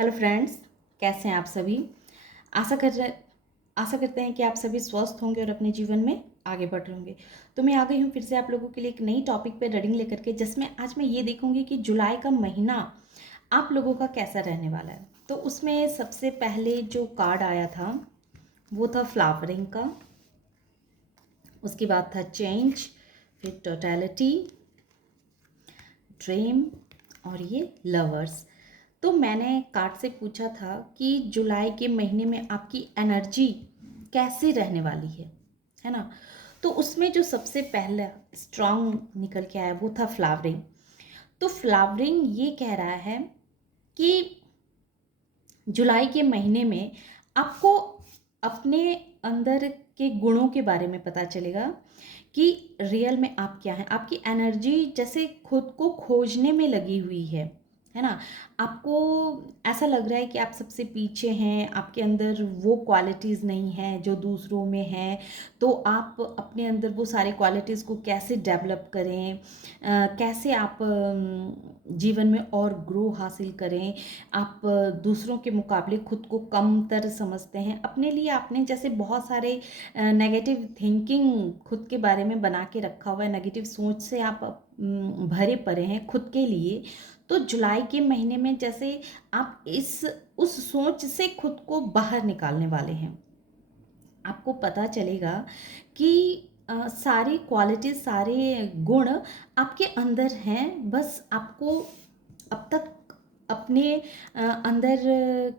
Hello friends, कैसे हैं आप सभी। आशा कर रहे आशा करते हैं कि आप सभी स्वस्थ होंगे और अपने जीवन में आगे बढ़ रहे होंगे। तो मैं आ गई हूँ फिर से आप लोगों के लिए एक नई टॉपिक पे रीडिंग लेकर के, जिसमें आज मैं ये देखूंगी कि जुलाई का महीना आप लोगों का कैसा रहने वाला है। तो उसमें सबसे पहले जो कार्ड आया था वो था फ्लावरिंग का, उसके बाद था चेंज, फिर टोटलिटी, ड्रीम और ये लवर्स। तो मैंने कार्ड से पूछा था कि जुलाई के महीने में आपकी एनर्जी कैसे रहने वाली है ना। तो उसमें जो सबसे पहला स्ट्रांग निकल के आया वो था फ्लावरिंग। तो फ्लावरिंग ये कह रहा है कि जुलाई के महीने में आपको अपने अंदर के गुणों के बारे में पता चलेगा कि रियल में आप क्या हैं। आपकी एनर्जी जैसे खुद को खोजने में लगी हुई है ना। आपको ऐसा लग रहा है कि आप सबसे पीछे हैं, आपके अंदर वो क्वालिटीज़ नहीं हैं जो दूसरों में हैं। तो आप अपने अंदर वो सारे क्वालिटीज़ को कैसे डेवलप करें, कैसे आप जीवन में और ग्रो हासिल करें। आप दूसरों के मुकाबले खुद को कमतर समझते हैं। अपने लिए आपने जैसे बहुत सारे नेगेटिव थिंकिंग खुद के बारे में बना के रखा हुआ है, नेगेटिव सोच से आप भरे पड़े हैं खुद के लिए। तो जुलाई के महीने में जैसे आप इस उस सोच से खुद को बाहर निकालने वाले हैं। आपको पता चलेगा कि सारी क्वालिटी, सारे गुण आपके अंदर हैं। बस आपको अब तक अपने अंदर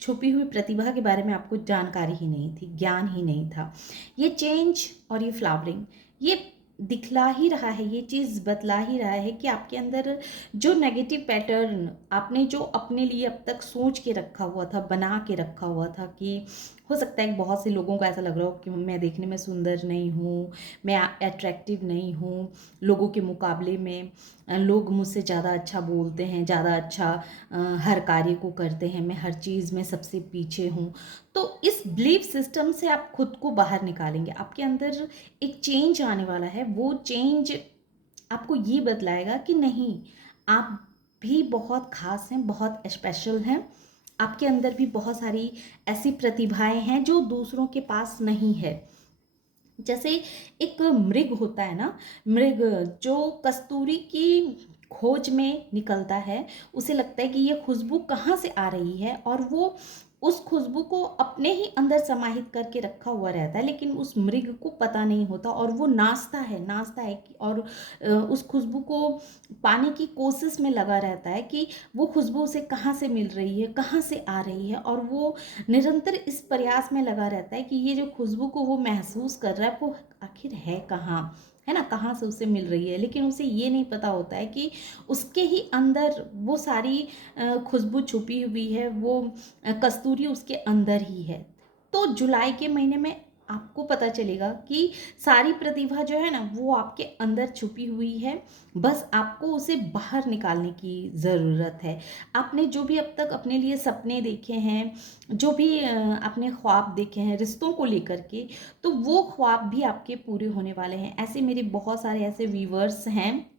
छुपी हुई प्रतिभा के बारे में आपको जानकारी ही नहीं थी, ज्ञान ही नहीं था। ये चेंज और ये फ्लावरिंग ये दिखला ही रहा है, ये चीज़ बतला ही रहा है कि आपके अंदर जो नेगेटिव पैटर्न आपने जो अपने लिए अब तक सोच के रखा हुआ था, बना के रखा हुआ था कि हो सकता है कि बहुत से लोगों को ऐसा लग रहा हो कि मैं देखने में सुंदर नहीं हूँ, मैं अट्रैक्टिव नहीं हूँ लोगों के मुकाबले में, लोग मुझसे ज़्यादा अच्छा बोलते हैं, ज़्यादा अच्छा हर कार्य को करते हैं, मैं हर चीज़ में सबसे पीछे हूँ। तो इस बिलीफ सिस्टम से आप खुद को बाहर निकालेंगे। आपके अंदर एक चेंज आने वाला है। वो चेंज आपको ये बतलाएगा कि नहीं, आप भी बहुत खास हैं, बहुत स्पेशल हैं। आपके अंदर भी बहुत सारी ऐसी प्रतिभाएं हैं जो दूसरों के पास नहीं है। जैसे एक मृग होता है ना, मृग जो कस्तूरी की खोज में निकलता है, उसे लगता है कि ये खुशबू कहाँ से आ रही है, और वो उस खुशबू को अपने ही अंदर समाहित करके रखा हुआ रहता है, लेकिन उस मृग को पता नहीं होता और वो नाचता है और उस खुशबू को पाने की कोशिश में लगा रहता है कि वो खुशबू उसे कहाँ से मिल रही है, कहाँ से आ रही है। और वो निरंतर इस प्रयास में लगा रहता है कि ये जो खुशबू को वो महसूस कर रहा है वो आखिर है कहाँ, है ना, कहाँ से उसे मिल रही है। लेकिन उसे ये नहीं पता होता है कि उसके ही अंदर वो सारी खुशबू छुपी हुई है, वो कस्तूरी उसके अंदर ही है। तो जुलाई के महीने में आपको पता चलेगा कि सारी प्रतिभा जो है ना वो आपके अंदर छुपी हुई है। बस आपको उसे बाहर निकालने की ज़रूरत है। आपने जो भी अब तक अपने लिए सपने देखे हैं, जो भी अपने ख्वाब देखे हैं रिश्तों को लेकर के, तो वो ख्वाब भी आपके पूरे होने वाले हैं। ऐसे मेरे बहुत सारे ऐसे व्यूवर्स हैं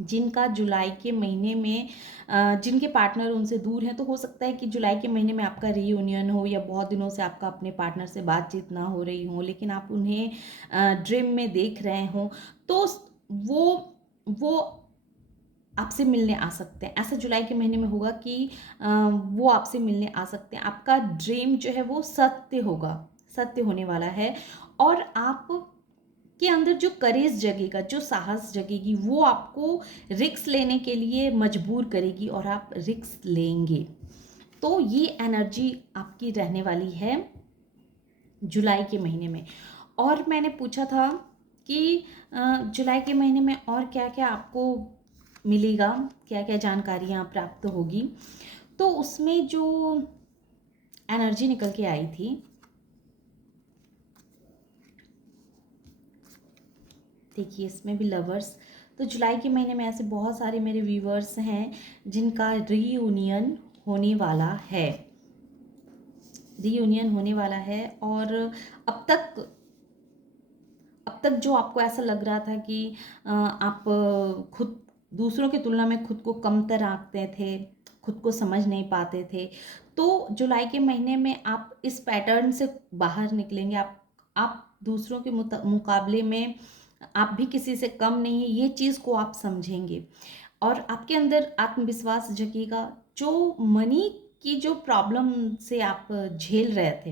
जिनका जुलाई के महीने में जिनके पार्टनर उनसे दूर हैं। तो हो सकता है कि जुलाई के महीने में आपका रीयूनियन हो, या बहुत दिनों से आपका अपने पार्टनर से बातचीत ना हो रही हो, लेकिन आप उन्हें ड्रीम में देख रहे हों। तो वो आपसे मिलने आ सकते हैं। ऐसा जुलाई के महीने में होगा कि वो आपसे मिलने आ सकते हैं। आपका ड्रीम जो है वो सत्य होगा, सत्य होने वाला है। और आप के अंदर जो करेज जगेगा, जो साहस जगेगी, वो आपको रिस्क लेने के लिए मजबूर करेगी और आप रिस्क लेंगे। तो ये एनर्जी आपकी रहने वाली है जुलाई के महीने में। और मैंने पूछा था कि जुलाई के महीने में और क्या क्या आपको मिलेगा, क्या क्या जानकारियाँ प्राप्त होगी। तो उसमें जो एनर्जी निकल के आई थी, देखिए इसमें भी लवर्स। तो जुलाई के महीने में ऐसे बहुत सारे मेरे व्यूवर्स हैं जिनका रीयूनियन होने वाला है, रीयूनियन होने वाला है। और अब तक अब तक जो आपको ऐसा लग रहा था कि आप खुद दूसरों की तुलना में खुद को कमतर आंकते थे, खुद को समझ नहीं पाते थे। तो जुलाई के महीने में आप इस पैटर्न से बाहर निकलेंगे। आप दूसरों के मुकाबले में आप भी किसी से कम नहीं है, ये चीज़ को आप समझेंगे और आपके अंदर आत्मविश्वास जगेगा। जो मनी की जो प्रॉब्लम से आप झेल रहे थे,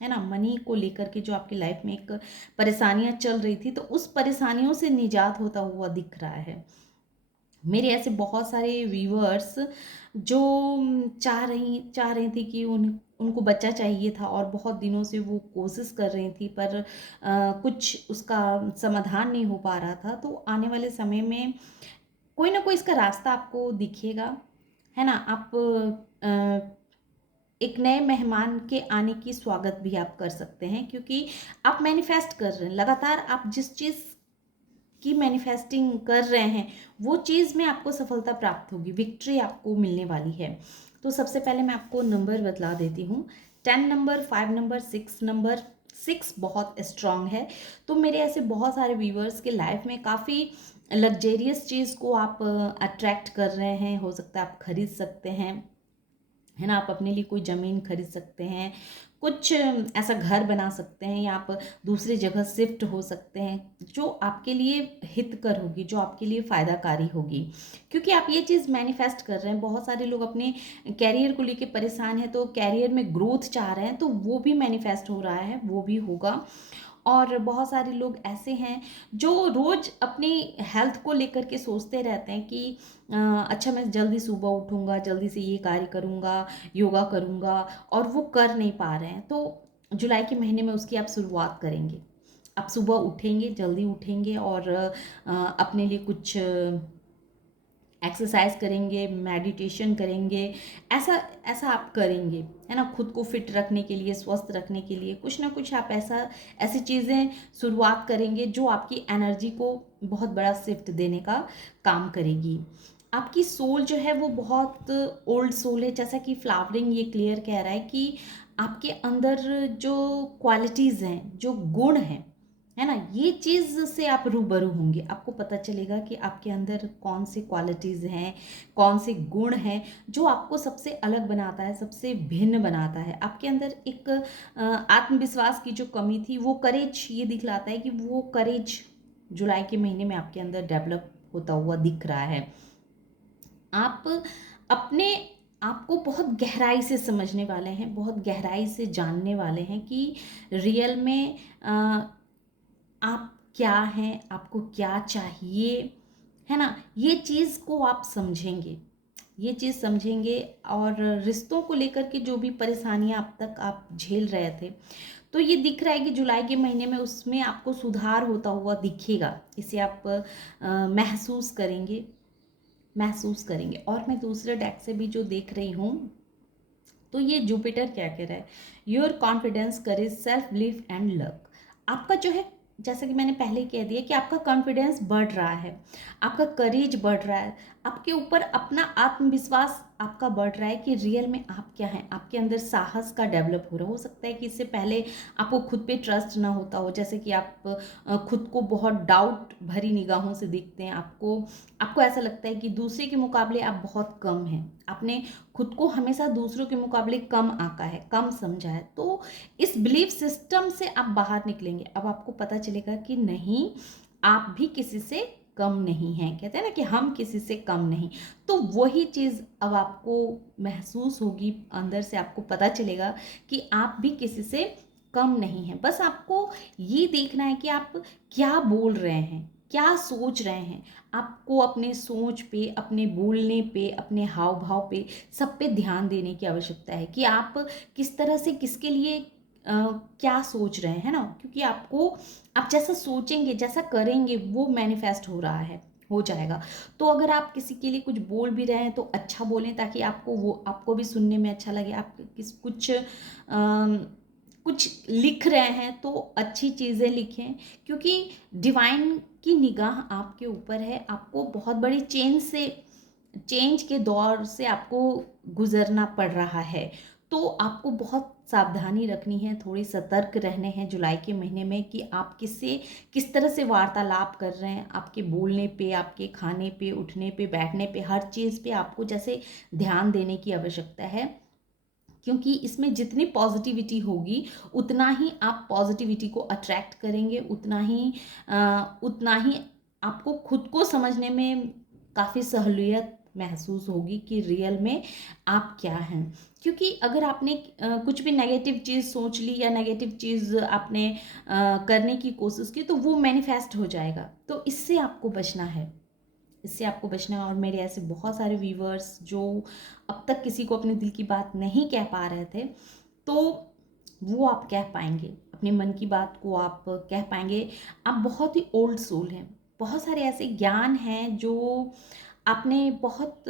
है ना, मनी को लेकर के जो आपकी लाइफ में एक परेशानियां चल रही थी, तो उस परेशानियों से निजात होता हुआ दिख रहा है। मेरे ऐसे बहुत सारे व्यूअर्स जो चाह रही थी कि उनको बच्चा चाहिए था और बहुत दिनों से वो कोशिश कर रही थी, पर कुछ उसका समाधान नहीं हो पा रहा था। तो आने वाले समय में कोई ना कोई इसका रास्ता आपको दिखेगा, है ना। आप एक नए मेहमान के आने की स्वागत भी आप कर सकते हैं, क्योंकि आप मैनिफेस्ट कर रहे हैं लगातार। आप जिस चीज़ की मैनिफेस्टिंग कर रहे हैं वो चीज़ में आपको सफलता प्राप्त होगी, विक्ट्री आपको मिलने वाली है। तो सबसे पहले मैं आपको नंबर बतला देती हूँ। 10 नंबर, 5 नंबर, 6 नंबर। 6 बहुत स्ट्रांग है। तो मेरे ऐसे बहुत सारे व्यूवर्स के लाइफ में काफ़ी लग्जेरियस चीज़ को आप अट्रैक्ट कर रहे हैं। हो सकता है आप खरीद सकते हैं, है ना, आप अपने लिए कोई ज़मीन खरीद सकते हैं, कुछ ऐसा घर बना सकते हैं, या आप दूसरी जगह शिफ्ट हो सकते हैं जो आपके लिए हितकर होगी, जो आपके लिए फ़ायदाकारी होगी, क्योंकि आप ये चीज़ मैनिफेस्ट कर रहे हैं। बहुत सारे लोग अपने कैरियर को लेके परेशान हैं, तो कैरियर में ग्रोथ चाह रहे हैं, तो वो भी मैनिफेस्ट हो रहा है, वो भी होगा। और बहुत सारे लोग ऐसे हैं जो रोज़ अपनी हेल्थ को लेकर के सोचते रहते हैं कि अच्छा मैं जल्दी सुबह उठूँगा, जल्दी से ये कार्य करूँगा, योगा करूँगा, और वो कर नहीं पा रहे हैं। तो जुलाई के महीने में उसकी आप शुरुआत करेंगे। आप सुबह उठेंगे, जल्दी उठेंगे और अपने लिए कुछ एक्सरसाइज करेंगे, मेडिटेशन करेंगे, ऐसा ऐसा आप करेंगे, है ना। खुद को फिट रखने के लिए, स्वस्थ रखने के लिए कुछ ना कुछ आप ऐसी चीज़ें शुरुआत करेंगे जो आपकी एनर्जी को बहुत बड़ा शिफ्ट देने का काम करेगी। आपकी सोल जो है वो बहुत ओल्ड सोल है, जैसा कि फ्लावरिंग ये क्लियर कह रहा है कि आपके अंदर जो क्वालिटीज़ हैं, जो गुण हैं, है ना, ये चीज़ से आप रूबरू होंगे। आपको पता चलेगा कि आपके अंदर कौन सी क्वालिटीज़ हैं, कौन से गुण हैं जो आपको सबसे अलग बनाता है, सबसे भिन्न बनाता है। आपके अंदर एक आत्मविश्वास की जो कमी थी, वो करेज ये दिखलाता है कि वो करेज जुलाई के महीने में आपके अंदर डेवलप होता हुआ दिख रहा है। आप अपने आपको बहुत गहराई से समझने वाले हैं, बहुत गहराई से जानने वाले हैं कि रियल में आप क्या हैं, आपको क्या चाहिए, है ना। ये चीज़ को आप समझेंगे, ये चीज़ समझेंगे। और रिश्तों को लेकर के जो भी परेशानियां अब तक आप झेल रहे थे, तो ये दिख रहा है कि जुलाई के महीने में उसमें आपको सुधार होता हुआ दिखेगा। इसे आप महसूस करेंगे, महसूस करेंगे। और मैं दूसरे डेक से भी जो देख रही हूँ, तो ये जुपिटर क्या कह रहा है, your confidence, courage, self belief and luck. आपका जो है, जैसा कि मैंने पहले कह दिया कि आपका कॉन्फिडेंस बढ़ रहा है, आपका करेज बढ़ रहा है, आपके ऊपर अपना आत्मविश्वास आपका बढ़ रहा है कि रियल में आप क्या हैं। आपके अंदर साहस का डेवलप हो रहा हो सकता है कि इससे पहले आपको खुद पे ट्रस्ट ना होता हो, जैसे कि आप खुद को बहुत डाउट भरी निगाहों से देखते हैं। आपको आपको ऐसा लगता है कि दूसरे के मुकाबले आप बहुत कम हैं, आपने खुद को हमेशा दूसरों के मुकाबले कम आंका है, कम समझा है। तो इस बिलीफ सिस्टम से आप बाहर निकलेंगे। अब आपको पता चलेगा कि नहीं, आप भी किसी से कम नहीं हैं। कहते हैं ना कि हम किसी से कम नहीं। तो वही चीज़ अब आपको महसूस होगी, अंदर से आपको पता चलेगा कि आप भी किसी से कम नहीं हैं। बस आपको ये देखना है कि आप क्या बोल रहे हैं, क्या सोच रहे हैं। आपको अपने सोच पे, अपने बोलने पे, अपने हाव भाव पे, सब पे ध्यान देने की आवश्यकता है कि आप किस तरह से किसके लिए क्या सोच रहे हैं ना। क्योंकि आपको, आप जैसा सोचेंगे, जैसा करेंगे, वो मैनिफेस्ट हो रहा है, हो जाएगा। तो अगर आप किसी के लिए कुछ बोल भी रहे हैं तो अच्छा बोलें, ताकि आपको भी सुनने में अच्छा लगे। आप कुछ लिख रहे हैं तो अच्छी चीज़ें लिखें, क्योंकि डिवाइन की निगाह आपके ऊपर है। आपको बहुत बड़ी चेंज के दौर से आपको गुजरना पड़ रहा है। तो आपको बहुत सावधानी रखनी है, थोड़े सतर्क रहने हैं जुलाई के महीने में कि आप किससे किस तरह से वार्तालाप कर रहे हैं। आपके बोलने पे, आपके खाने पे, उठने पे, बैठने पे, हर चीज़ पे आपको जैसे ध्यान देने की आवश्यकता है, क्योंकि इसमें जितनी पॉजिटिविटी होगी उतना ही आप पॉजिटिविटी को अट्रैक्ट करेंगे, उतना ही आपको खुद को समझने में काफ़ी सहूलियत महसूस होगी कि रियल में आप क्या हैं। क्योंकि अगर आपने कुछ भी नेगेटिव चीज़ सोच ली या नेगेटिव चीज़ आपने करने की कोशिश की, तो वो मैनिफेस्ट हो जाएगा। तो इससे आपको बचना है, इससे आपको बचना है। और मेरे ऐसे बहुत सारे व्यूवर्स जो अब तक किसी को अपने दिल की बात नहीं कह पा रहे थे, तो वो आप कह पाएंगे, अपने मन की बात को आप कह पाएंगे। आप बहुत ही ओल्ड सोल हैं, बहुत सारे ऐसे ज्ञान हैं जो आपने बहुत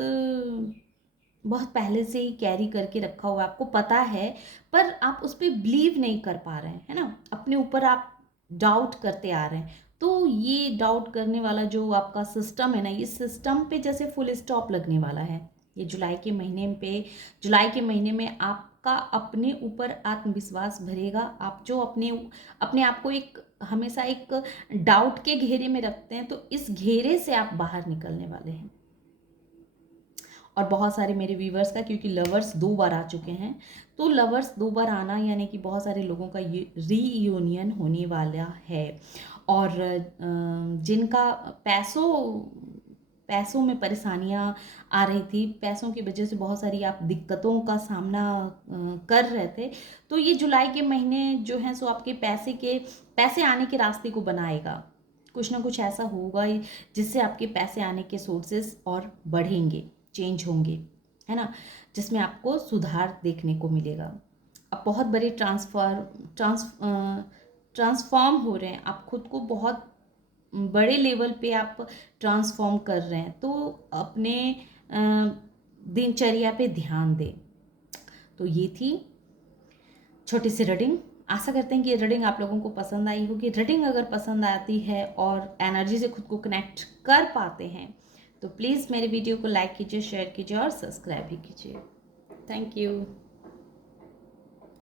पहले से ही कैरी करके रखा हुआ है, आपको पता है, पर आप उस पर बिलीव नहीं कर पा रहे हैं, है ना। अपने ऊपर आप डाउट करते आ रहे हैं। तो ये डाउट करने वाला जो आपका सिस्टम है ना, ये सिस्टम पे जैसे फुल स्टॉप लगने वाला है ये जुलाई के महीने में आपका अपने ऊपर आत्मविश्वास भरेगा। आप जो अपने अपने आप को एक हमेशा एक डाउट के घेरे में रखते हैं, तो इस घेरे से आप बाहर निकलने वाले हैं। और बहुत सारे मेरे व्यूवर्स का, क्योंकि लवर्स 2 बार आ चुके हैं, तो लवर्स 2 बार आना यानी कि बहुत सारे लोगों का रीयूनियन होने वाला है। और जिनका पैसों में परेशानियां आ रही थी, पैसों की वजह से बहुत सारी आप दिक्कतों का सामना कर रहे थे, तो ये जुलाई के महीने जो हैं सो आपके पैसे आने के रास्ते को बनाएगा। कुछ ना कुछ ऐसा होगा जिससे आपके पैसे आने के सोर्सेस और बढ़ेंगे, चेंज होंगे, है ना, जिसमें आपको सुधार देखने को मिलेगा। अब बहुत बड़े ट्रांसफॉर्म हो रहे हैं, आप खुद को बहुत बड़े लेवल पे आप ट्रांसफॉर्म कर रहे हैं, तो अपने दिनचर्या पे ध्यान दें। तो ये थी छोटी सी रीडिंग। आशा करते हैं कि ये रीडिंग आप लोगों को पसंद आई होगी। रीडिंग अगर पसंद आती है और एनर्जी से खुद को कनेक्ट कर पाते हैं, तो प्लीज़ मेरे वीडियो को लाइक कीजिए, शेयर कीजिए और सब्सक्राइब भी कीजिए। Thank you.